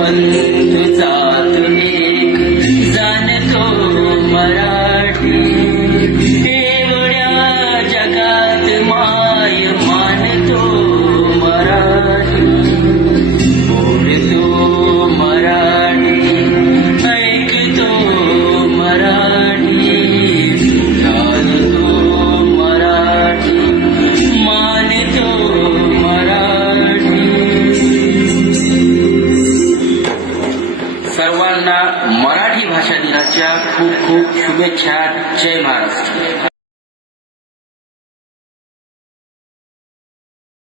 बंधू जात एक जाणतो मराठी एवढ्या जगात माय मानतो मराठी बोलतो मराठी ऐकतो मराठी चालतो मराठी मानतो मराठी। सर्वांना मराठी भाषा दिनाच्या खूप खूप शुभेच्छा। जय महाराष्ट्र।